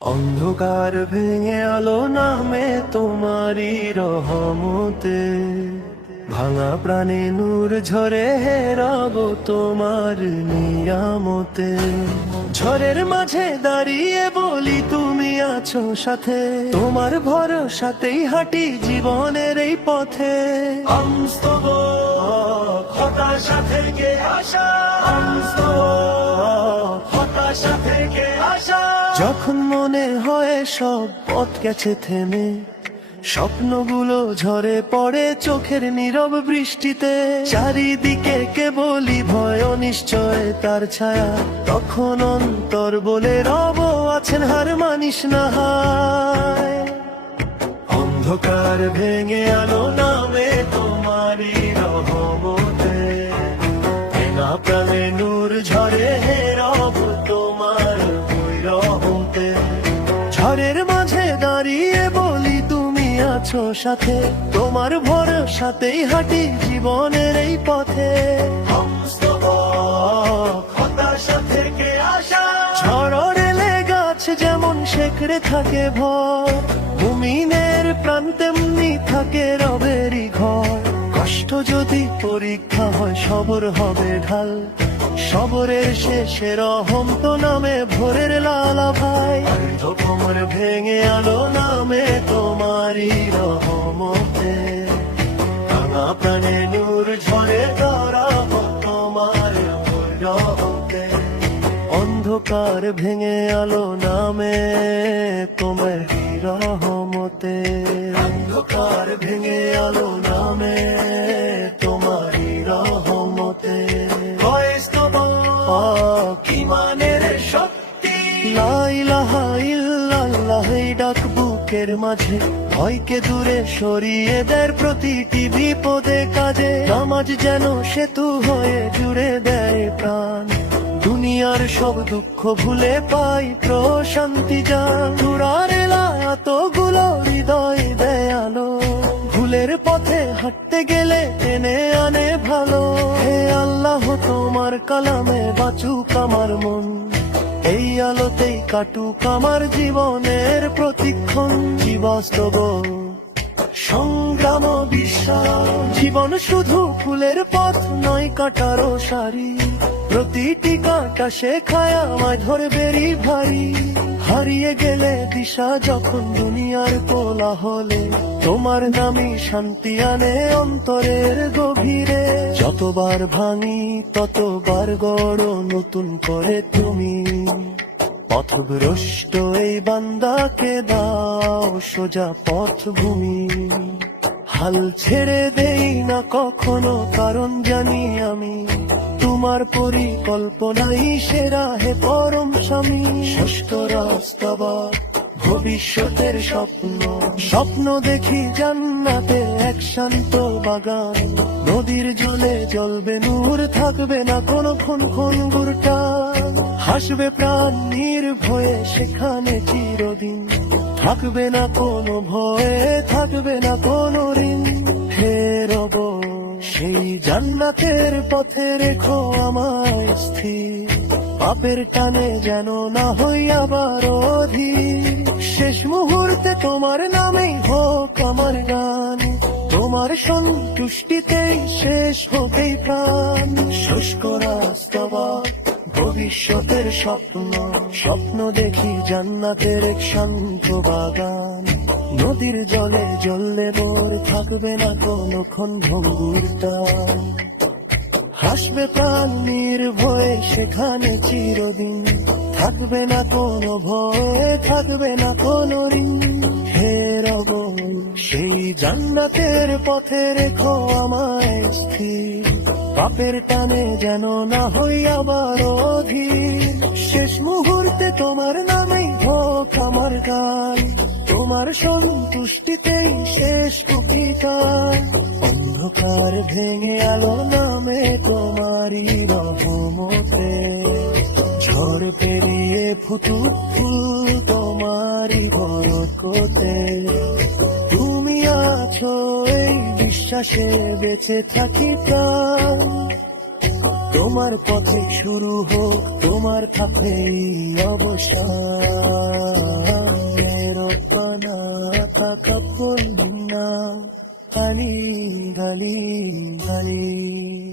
অন্ধকার ভেঙে আলো নামে তোমারই রহমতে, ভাঙা প্রাণে নূর ঝরে রব তোমার নিয়ামতে। ঝড়ের মাঝে দাঁড়িয়ে বলি তুমি আছো সাথে, তোমার ভরসাতেই হাঁটি জীবনের এই পথে। হতাশা থেকে আশা, হতাশা থেকে আশা। যখন মনে হয় সব পথ গেছে থেমে, স্বপ্নগুলো ঝরে পড়ে চোখের নীরব বৃষ্টিতে, চারিদিকে কেবলই ভয় নিশ্চয় তার ছায়া, তখন অন্তর বলে রব আছেন হার মানিস না হায়। অন্ধকার ভেঙে আলো নামে তোমারই রহমতে, ভেঙা প্রাণে নূর ঝরে রব তোমার ওই রহমতে। ঝড়ের মাঝে দাঁড়িয়ে বলি তুমি আছো সাথে, তোমার ভরসাতেই হাঁটি জীবনের এই পথে। হতাশা থেকে আশা, ঝড় এলে গাছ যেমন শেখরে থাকে ভর, মুমিনের প্রাণ তেমনি থাকে রবেরই ঘর। কষ্ট যদি পরীক্ষা হয় সবর হবে ঢাল, সবরের শেষে রহম তো নামে ভোরের লালা ভাই। কোমর ভেঙে আলো নামে তোমারই রহমতে, ভাঙা প্রাণে নূর ঝরে রব তোমার রহমতে। অন্ধকার ভেঙে আলো নামে তোমারই রহমতে, অন্ধকার ভেঙে আলো নামে তোমারই রহমতে। ইমানের শক্তি, লা ইলাহা ইল্লাল্লাহ ডাক বুকের মাঝে, ভয়কে দূরে সরিয়ে দেয় প্রতিটি বিপদে কাজে। নামাজ যেন সেতু হয়ে জুড়ে দেয় প্রাণ, দুনিয়ার সব দুঃখ ভুলে পাই প্রশান্তি জান। চূড়ার এলাতগুলো হৃদয় দেয় আলো, ভুলের পথে হাঁটতে গেলে টেনে আনে ভালো। হে আল্লাহ তোমার কালামে বাঁচুক আমার মন, এই আলোতেই কাটুক আমার জীবনের প্রতিক্ষণ। বাস্তব সংগ্রাম বিশ্বাস, জীবন শুধু ফুলের পথ নয় কাটারও সারি, প্রতিটি কাঁটা শেখায় আমায় ধরবেরই ভারী। হারিয়ে গেলে দিশা যখন দুনিয়ার কোলাহলে, তোমার নামই শান্তি আনে অন্তরের গভীরে। যতবার ভাঙি ততবার গড় নতুন করে তুমি, পথভ্রষ্ট এই বান্দাকে দাও সোজা পথভূমি। হাল ছেড়ে দেই না কখনো, কারণ জানি আমি তোমার পরিকল্পনাই সেরা হে পরম স্বামী। ষষ্ঠ রাস্তাবার ভবিষ্যতের স্বপ্ন, স্বপ্ন দেখি জান্নাতে এক শান্ত বাগান, নদীর জলে জ্বলবে নূর, থাকবে না কোনো খুন গুরটা। হাসবে প্রাণ নির্ভয়ে সেখানে চিরদিন, থাকবে না কোনো ভয়ে, থাকবে না কোনো ঋণ। হে রব সেই জান্নাতের পথে রেখো আমায় স্থির, পাপের টানে যেন না হই আবার অধীর। শেষ মুহূর্তে তোমার নামেই হোক আমার গান, তোমার সন্তুষ্টিতেই শেষ হোক এই প্রাণ। শুষ্ক রাস্তাবার ভবিষ্যতের স্বপ্ন, স্বপ্ন দেখি জান্নাতের এক শান্ত বাগান, নদীর জলে জ্বললে মোর, থাকবে না কোনো ক্ষণ ভঙ্গুর টান। হাসবে প্রাণ নির্ভয়ে সেখানে চিরদিন, থাকবে না কোনো ভয়, থাকবে না কোনো ঋণ। হে রব সেই জান্নাতের পথে রেখো আমায় স্থির, পাপের টানে যেন না হই আবার অধীর। শেষ মুহূর্তে তোমার নামেই হোক আমার গান, তোমার সন্তুষ্টিতেই শেষ কুপিকার। অন্ধকার ভেঙে আলো নামে তোমারই রহমতে, ঝড় পেরিয়ে ফুটুক ফুল তোমারই বরকতে। তুমি আছো এই বিশ্বাসে বেঁচে থাকি প্রাণ। তোমার পথে শুরু হোক, তোমার পথেই অবসান। রব্বানা তাকাব্বাল মিন্না, গালি গালি গালি।